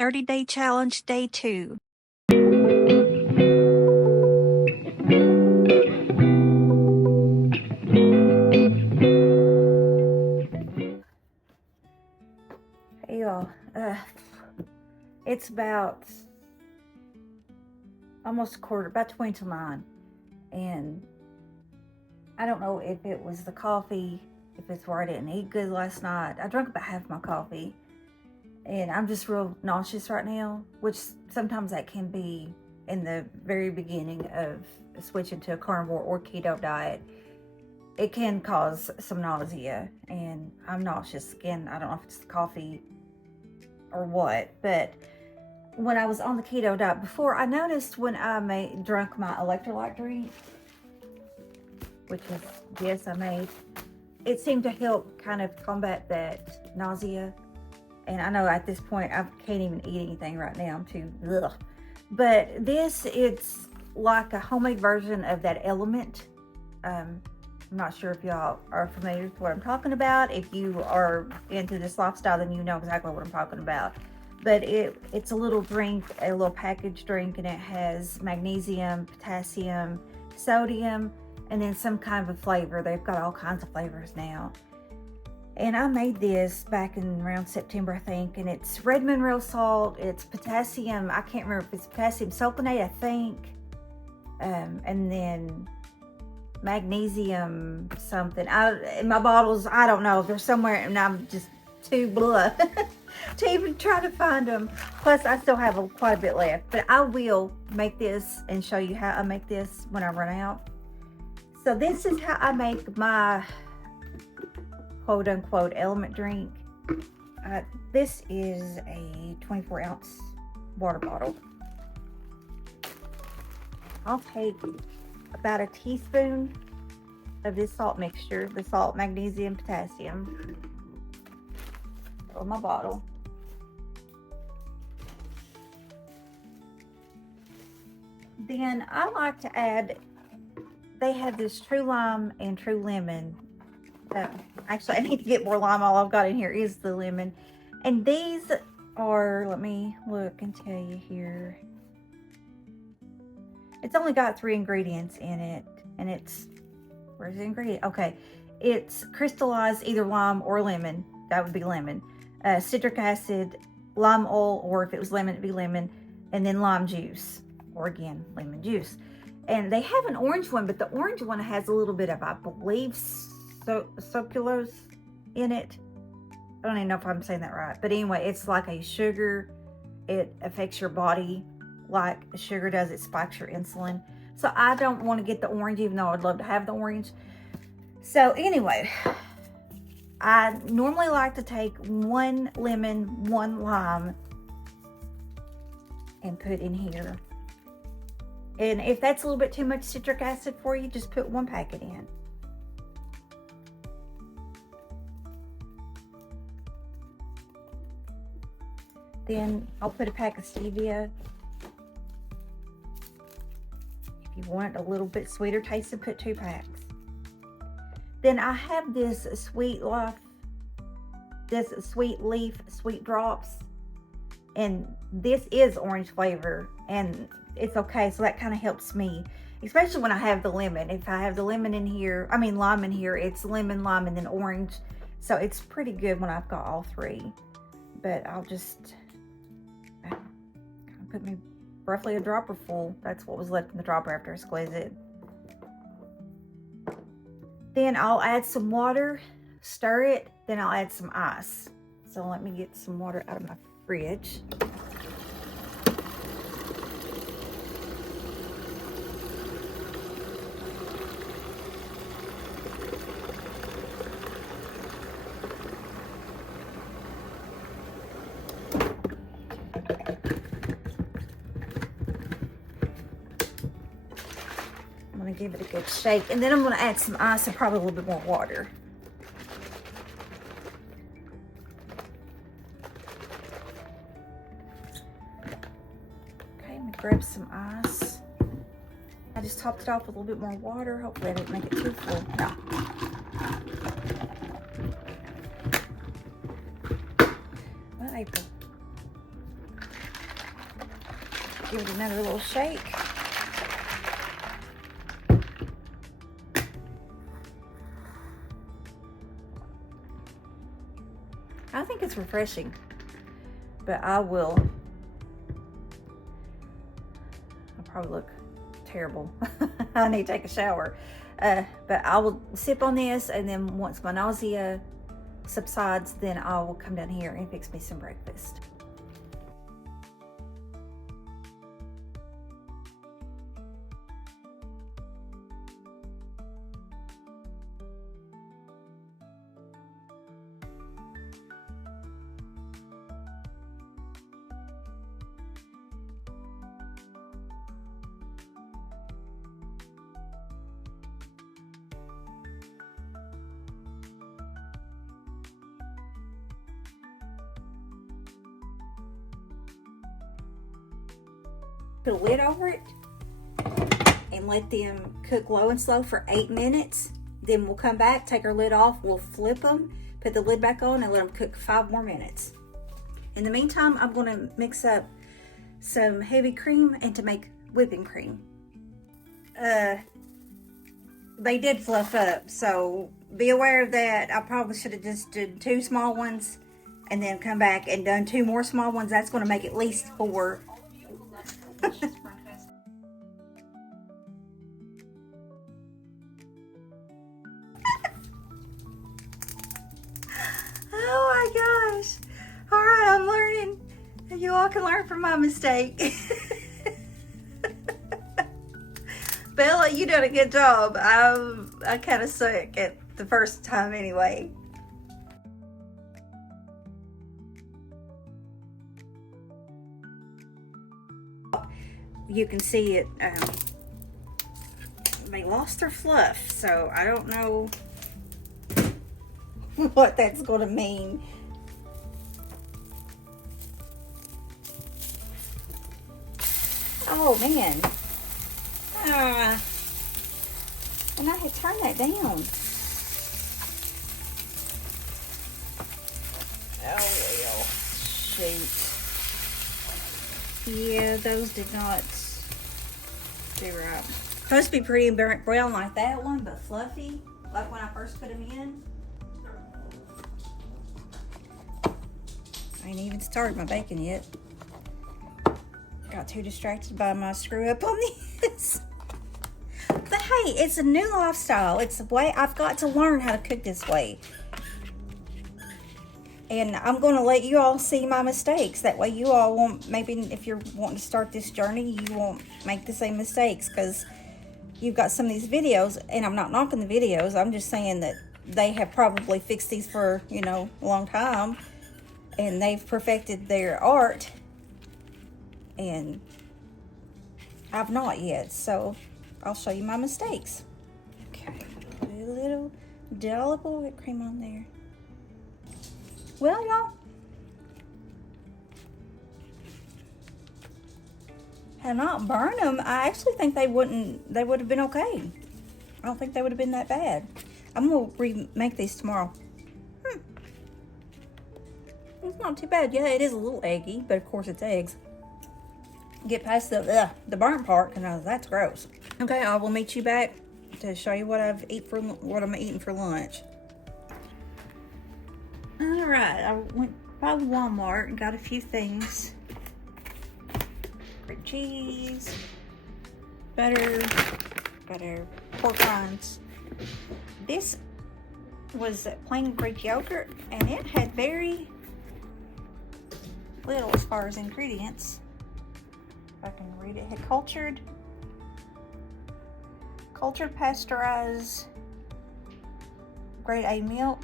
30-day challenge, day 2. Hey y'all, it's about almost about 20 to 9, and I don't know if it was the coffee, if it's where I didn't eat good last night. I drank about half my coffee, and I'm just real nauseous right now, which sometimes that can be in the very beginning of switching to a carnivore or keto diet. It can cause some nausea, and I'm nauseous again. I don't know if it's the coffee or what, but when I was on the keto diet before, I noticed when I drank my electrolyte drink, which is this I made, it seemed to help kind of combat that nausea. And I know at this point I can't even eat anything right now. I'm too ugh. But this, it's like a homemade version of that Element. I'm not sure if y'all are familiar with what I'm talking about. If you are into this lifestyle, then you know exactly what I'm talking about. But it's a little drink, a little packaged drink, and it has magnesium, potassium, sodium, and then some kind of a flavor. They've got all kinds of flavors now. And I made this back in around September, I think, and it's red mineral salt, it's potassium, I can't remember if it's potassium sulfonate, I think, and then magnesium something. In my bottles, I don't know, they're somewhere, and I'm just too blah to even try to find them. Plus, I still have quite a bit left, but I will make this and show you how I make this when I run out. So this is how I make my quote-unquote Element drink. This is a 24-ounce water bottle. I'll take about a teaspoon of this salt mixture, the salt, magnesium, potassium, fill my bottle. Then I like to add, they have this True Lime and True Lemon. Actually, I need to get more lime. All I've got in here is the lemon. And these are, let me look and tell you here. It's only got 3 ingredients in it. And it's, where's the ingredient? Okay. It's crystallized either lime or lemon. That would be lemon. Citric acid, lime oil, or if it was lemon, it'd be lemon. And then lime juice, or again, lemon juice. And they have an orange one, but the orange one has a little bit of, I believe, sucralose in it. I don't even know if I'm saying that right, but anyway, it's like a sugar. It affects your body like sugar does. It spikes your insulin. So I don't want to get the orange, even though I'd love to have the orange. So anyway, I normally like to take 1 lemon, 1 lime, and put in here. And if that's a little bit too much citric acid for you, just put 1 packet in. Then I'll put a pack of stevia. If you want a little bit sweeter taste, put 2 packs. Then I have this sweet leaf, sweet drops. And this is orange flavor, and it's okay. So that kind of helps me, especially when I have the lemon. If I have the lemon in here, I mean lime in here, it's lemon, lime, and then orange. So it's pretty good when I've got all 3. But I'll just put me roughly a dropper full. That's what was left in the dropper after I squeeze it. Then I'll add some water, stir it, then I'll add some ice. So let me get some water out of my fridge. Give it a good shake, and then I'm going to add some ice and probably a little bit more water. Okay, I'm going to grab some ice. I just topped it off with a little bit more water. Hopefully I didn't make it too full. No. Well, April. Give it another little shake. I think it's refreshing, but I'll probably look terrible. I need to take a shower. But I will sip on this, and then once my nausea subsides, then I will come down here and fix me some breakfast. Put a lid over it and let them cook low and slow for 8 minutes. Then we'll come back, take our lid off, we'll flip them, put the lid back on, and let them cook 5 more minutes. In the meantime, I'm going to mix up some heavy cream and to make whipping cream. They did fluff up, so be aware of that. I probably should have just did 2 small ones and then come back and done 2 more small ones. That's going to make at least 4. Oh my gosh. All right, I'm learning. You all can learn from my mistake. Bella, you did a good job. I kind of suck at the first time anyway. You can see it, they lost their fluff, so I don't know what that's going to mean. Oh man. And I had turned that down. Oh well, shoot. Yeah, those did not do right. Supposed to be pretty burnt brown like that one, but fluffy, like when I first put them in. I ain't even started my baking yet. Got too distracted by my screw up on this. But hey, it's a new lifestyle. It's the way I've got to learn how to cook this way. And I'm going to let you all see my mistakes. That way you all won't, maybe if you're wanting to start this journey, you won't make the same mistakes. Because you've got some of these videos, and I'm not knocking the videos. I'm just saying that they have probably fixed these for, you know, a long time. And they've perfected their art. And I've not yet. So I'll show you my mistakes. Okay, put a little dollop of whipped cream on there. Well, y'all, had not burned them, I actually think they would have been okay. I don't think they would have been that bad. I'm gonna remake these tomorrow. It's not too bad. Yeah, it is a little eggy, but of course it's eggs. Get past the burnt part, because that's gross. Okay, I will meet you back to show you what I'm eating for lunch. All right, I went by Walmart and got a few things. Great cheese, butter, pork rinds. This was plain Greek yogurt, and it had very little as far as ingredients. If I can read it, had cultured pasteurized grade A milk,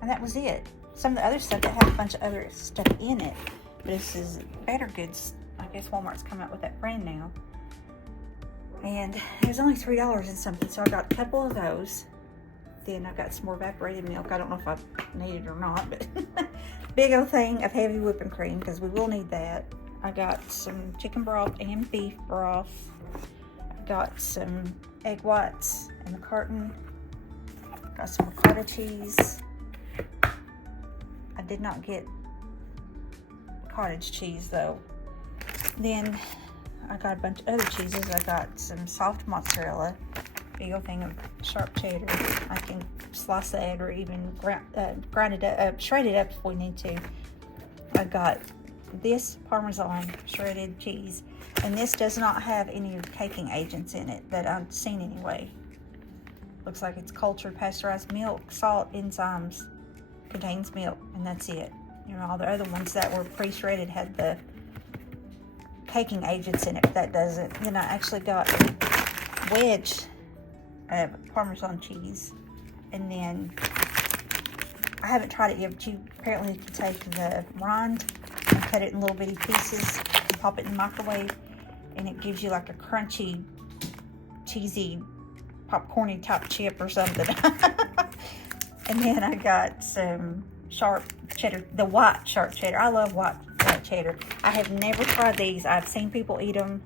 and that was it. Some of the other stuff that had a bunch of other stuff in it, but this is Better Goods. I guess Walmart's come out with that brand now, and it was only $3 and something, so I got a couple of those. Then I got some more evaporated milk. I don't know if I need it or not, but big old thing of heavy whipping cream, because we will need that. I got some chicken broth and beef broth. I got some egg whites in the carton. Got some ricotta cheese. I did not get cottage cheese though. Then I got a bunch of other cheeses. I got some soft mozzarella, big old thing of sharp cheddar. I can slice that or even grind it up, shred it up if we need to. I got this Parmesan shredded cheese, and this does not have any of the caking agents in it that I've seen anyway. Looks like it's cultured pasteurized milk, salt, enzymes, contains milk, and that's it. You know, all the other ones that were pre-shredded had the caking agents in it, but that doesn't. Then I actually got a wedge of Parmesan cheese, and then I haven't tried it yet, but you apparently can take the rind and cut it in little bitty pieces and pop it in the microwave, and it gives you like a crunchy, cheesy, popcorny type chip or something. And then I got some sharp cheddar, the white sharp cheddar. I love white cheddar. I have never tried these. I've seen people eat them,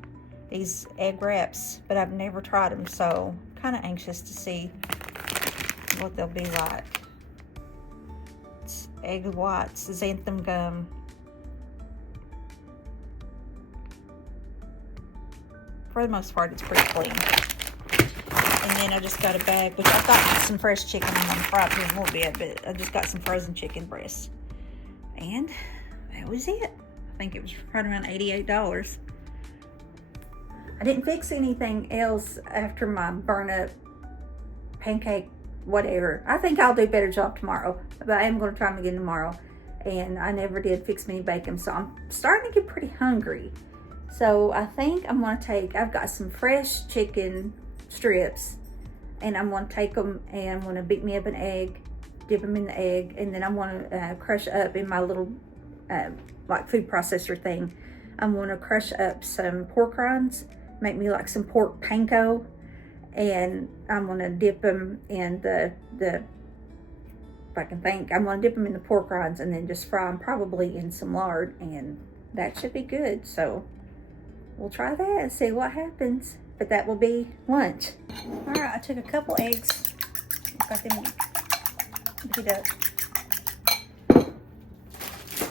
these egg wraps, but I've never tried them, so kind of anxious to see what they'll be like. It's egg whites, xanthan gum. For the most part, it's pretty clean. And then I just got a bag, which I've got some fresh chicken. I'm gonna fry it in a little bit, but I just got some frozen chicken breasts. And that was it. I think it was right around $88. I didn't fix anything else after my burn up pancake, whatever. I think I'll do a better job tomorrow, but I am gonna try them again tomorrow. And I never did fix me bacon, so I'm starting to get pretty hungry. So I think I'm gonna I've got some fresh chicken strips, and I'm gonna take them and I'm gonna beat me up an egg, dip them in the egg, and then I'm gonna crush up in my little like food processor thing. I'm gonna crush up some pork rinds, make me like some pork panko, and I'm gonna dip them in if I can think, I'm gonna dip them in the pork rinds and then just fry them probably in some lard, and that should be good. So we'll try that and see what happens. But that will be lunch. All right, I took a couple eggs, got them beat up.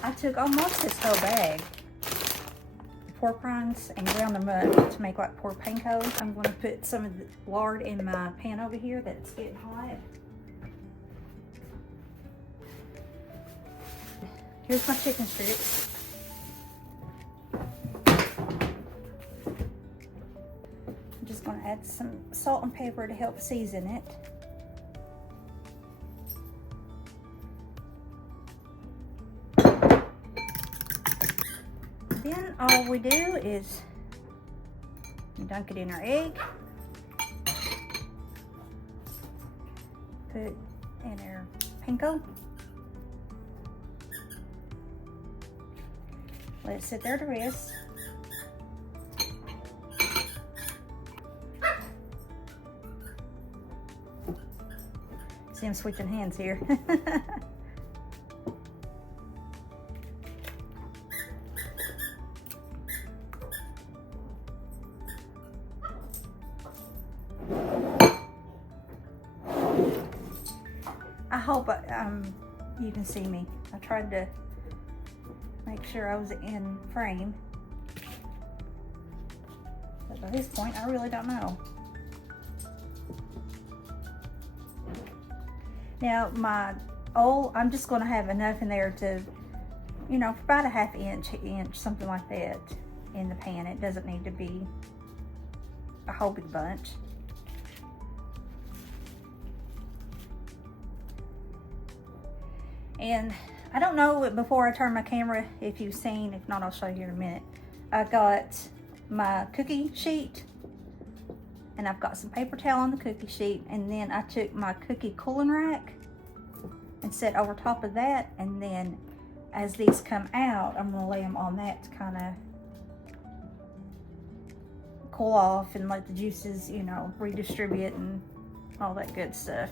I took almost this whole bag of pork rinds and ground them up to make like pork panko. I'm going to put some of the lard in my pan over here that's getting hot. Here's my chicken strips. I'm just going to add some salt and pepper to help season it. Then all we do is dunk it in our egg, put in our panko, let it sit there to rest. See, I'm switching hands here. I hope you can see me. I tried to make sure I was in frame, but by this point I really don't know. Now I'm just going to have enough in there to, you know, for about a ½ inch, something like that in the pan. It doesn't need to be a whole big bunch. And I don't know, before I turn my camera, if you've seen, if not, I'll show you in a minute. I got my cookie sheet, and I've got some paper towel on the cookie sheet, and then I took my cookie cooling rack and set over top of that, and then as these come out, I'm gonna lay them on that to kind of cool off and let the juices, you know, redistribute and all that good stuff.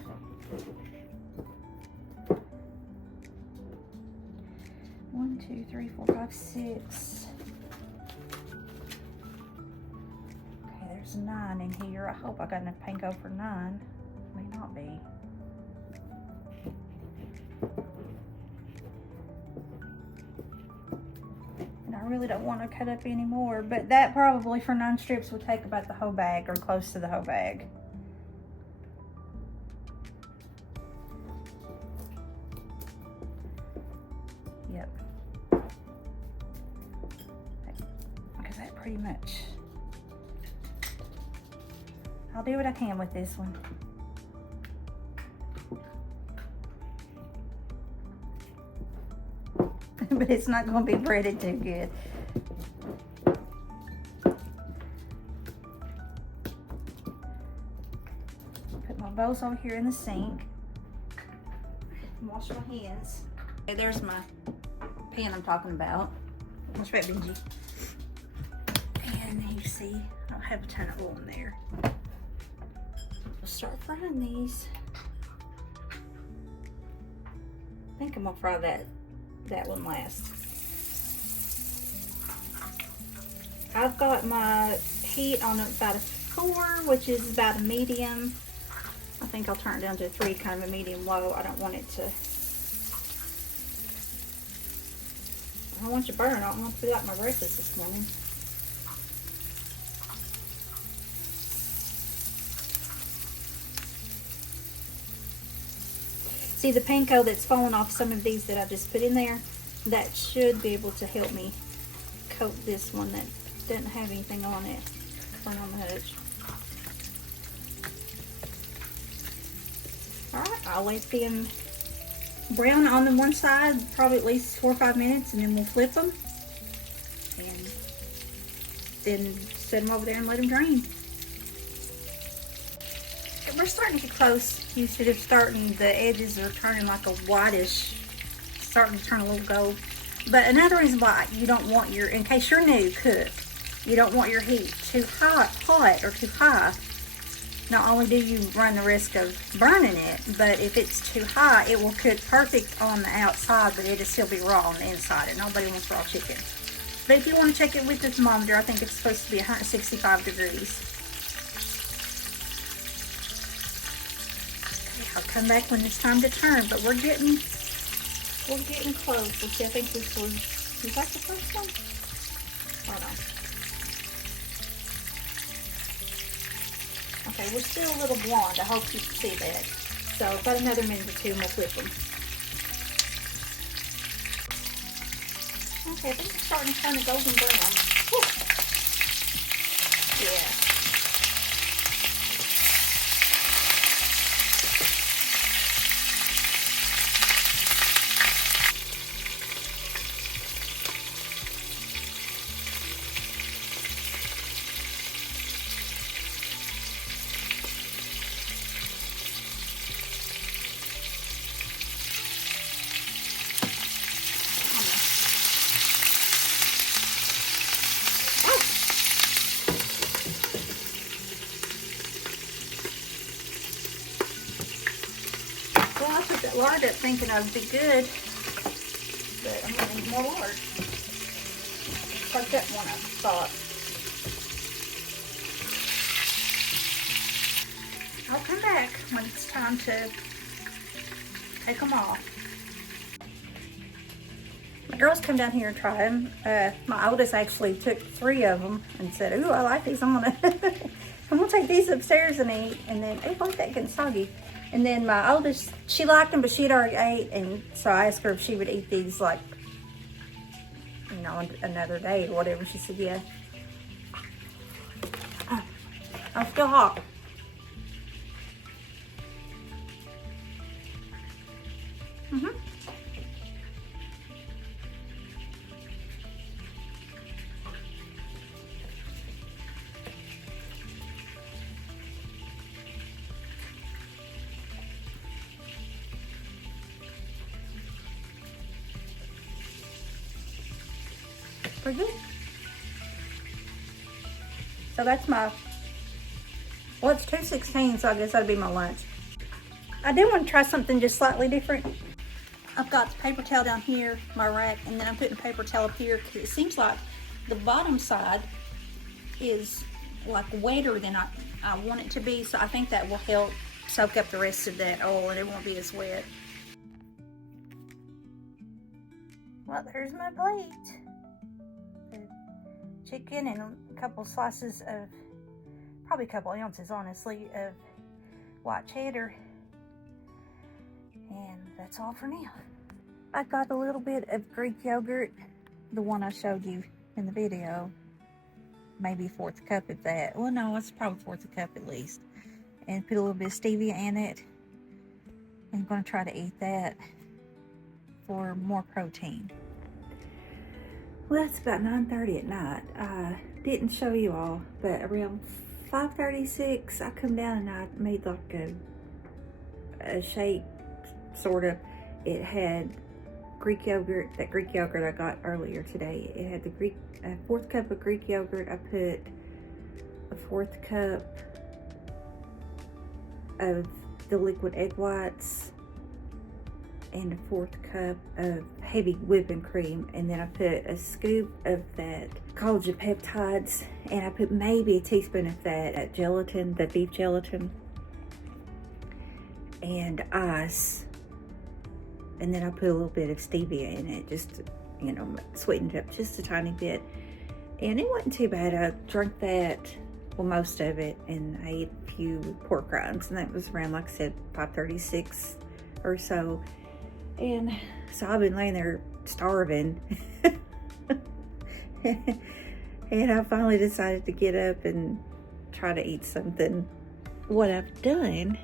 One, 2, 3, 4, 5, 6. Okay, there's 9 in here. I hope I got enough panko for 9. May not be. And I I really don't want to cut up anymore, but that probably for 9 strips would take about the whole bag or close to the whole bag. Yep. Because that pretty much. I'll do what I can with this one. But it's not going to be breaded too good. Put my bowls over here in the sink. Wash my hands. Okay, there's my pan I'm talking about. What's that, Benji? And you see, I don't have a ton of oil in there. We'll start frying these. I think I'm gonna fry that one last. I've got my heat on about a 4, which is about a medium. I think I'll turn it down to a 3, kind of a medium low. I don't want it to. I don't want you to burn. I don't want to be like my breakfast this morning. See the panko that's fallen off some of these that I just put in there? That should be able to help me coat this one that doesn't have anything on it. Clean on the hutch. Alright, I'll let them brown on the one side, probably at least 4 or 5 minutes, and then we'll flip them. And then set them over there and let them drain. We're starting to get close. Instead of starting, the edges are turning like a whitish, starting to turn a little gold. But another reason why you don't want your, in case you're new cook, you don't want your heat too hot or too high. Not only do you run the risk of burning it, but if it's too high, it will cook perfect on the outside, but it'll still be raw on the inside, and nobody wants raw chicken. But if you want to check it with the thermometer, I think it's supposed to be 165 degrees. I'll come back when it's time to turn, but we're getting close. Let's see, I think this was that the first one? Hold on. Okay, we're still a little blonde. I hope you can see that. So about another minute or 2 and we'll flip them. Okay, I think it's starting to turn a golden brown. Whew. Yeah. Well, I put that lard up thinking I would be good, but I'm going to need more lard. Like that one I thought. I'll come back when it's time to take them off. My girls come down here and try them. My oldest actually took 3 of them and said, "Ooh, I like these. I'm gonna take these upstairs and eat." And then, "Ooh, I like that getting soggy." And then my oldest, she liked them, but she had already ate, and so I asked her if she would eat these, like, you know, another day or whatever. She said, "Yeah." I'm still hot. Pretty good. So that's my, well, it's 2:16, so I guess that'll be my lunch. I do want to try something just slightly different. I've got the paper towel down here, my rack, and then I'm putting paper towel up here because it seems like the bottom side is like wetter than I want it to be, so I think that will help soak up the rest of that oil and it won't be as wet. Well, there's my plate. chicken and a couple slices of, probably a couple ounces honestly, of white cheddar. And that's all for now. I got a little bit of Greek yogurt, the one I showed you in the video. Maybe a fourth cup of that. Well, no, it's probably a fourth cup at least. And put a little bit of stevia in it. I'm going to try to eat that for more protein. Well, it's about 9:30 at night. I didn't show you all, but around 5:36, I come down and I made like a shake, sort of. It had Greek yogurt, that Greek yogurt I got earlier today. It had a fourth cup of Greek yogurt. I put a fourth cup of the liquid egg whites and a fourth cup of heavy whipping cream, and then I put a scoop of that collagen peptides, and I put maybe a teaspoon of that gelatin, the beef gelatin, and ice, and then I put a little bit of stevia in it, just to, you know, sweetened it up just a tiny bit, and it wasn't too bad. I drank that, well, most of it, and I ate a few pork rinds, and that was around, like I said, 5:36 or so. And so I've been laying there starving. And I finally decided to get up and try to eat something. What I've done,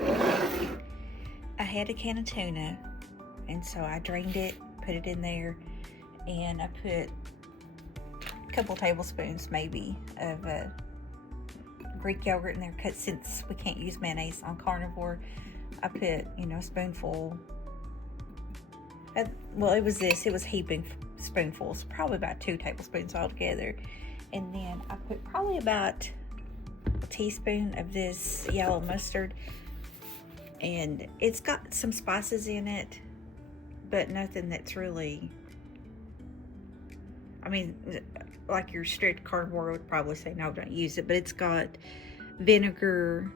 I had a can of tuna, and so I drained it, put it in there, and I put a couple tablespoons maybe of Greek yogurt in there, because since we can't use mayonnaise on Carnivore, I put, you know, a spoonful. Well, it was heaping spoonfuls, probably about 2 tablespoons altogether. And then I put probably about a teaspoon of this yellow mustard. And it's got some spices in it, but nothing that's really, I mean, like your strict carnivore would probably say, no, don't use it. But it's got vinegar,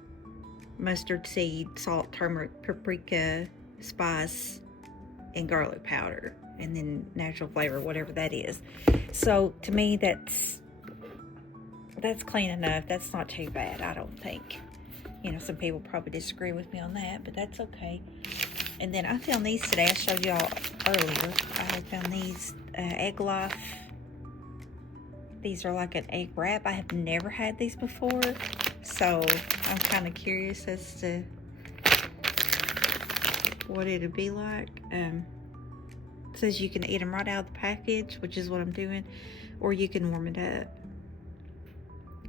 mustard seed, salt, turmeric, paprika, spice, and garlic powder, and then natural flavor, whatever that is. So to me, that's clean enough. That's not too bad, I don't think. You know, some people probably disagree with me on that, but that's okay. And then I found these today. I showed y'all earlier. I found these Egg Life. These are like an egg wrap. I have never had these before, so I'm kind of curious as to what it'd be like. It says you can eat them right out of the package, which is what I'm doing, or you can warm it up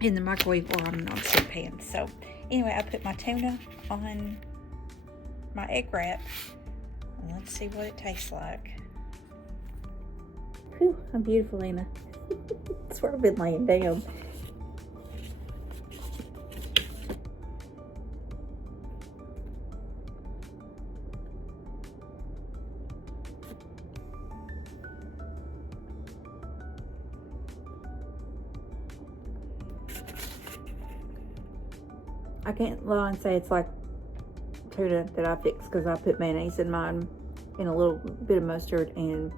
in the microwave or on a non-stick pan. So anyway, I put my tuna on my egg wrap, and let's see what it tastes like. Whew, I'm beautiful, Lena. That's where I've been laying down. I can't lie and say it's like tuna that I fixed, because I put mayonnaise in mine and a little bit of mustard and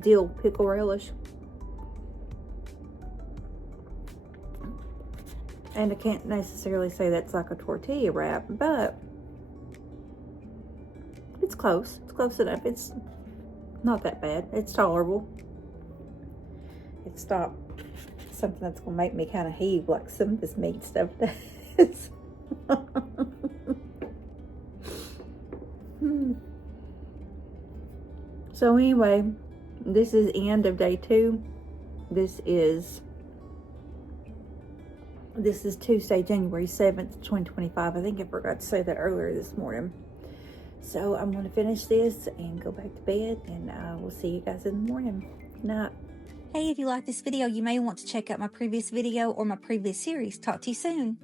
dill pickle relish. And I can't necessarily say that's like a tortilla wrap, but it's close. It's close enough. It's not that bad. It's tolerable. It's not something that's going to make me kind of heave like some of this meat stuff does. So anyway, this is the end of day 2. This is Tuesday, January 7th, 2025. I think I forgot to say that earlier this morning. So I'm going to finish this and go back to bed, and I will see you guys in the morning. Good night. Hey, if you like this video, you may want to check out my previous video or my previous series. Talk to you soon.